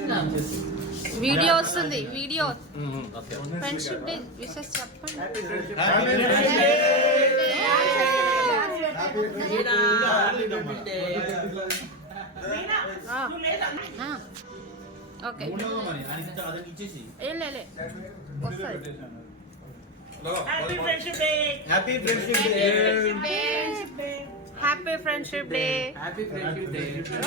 video వస్తుంది video friendship day wishes చెప్పండి happy friendship day happy friendship day happy friendship day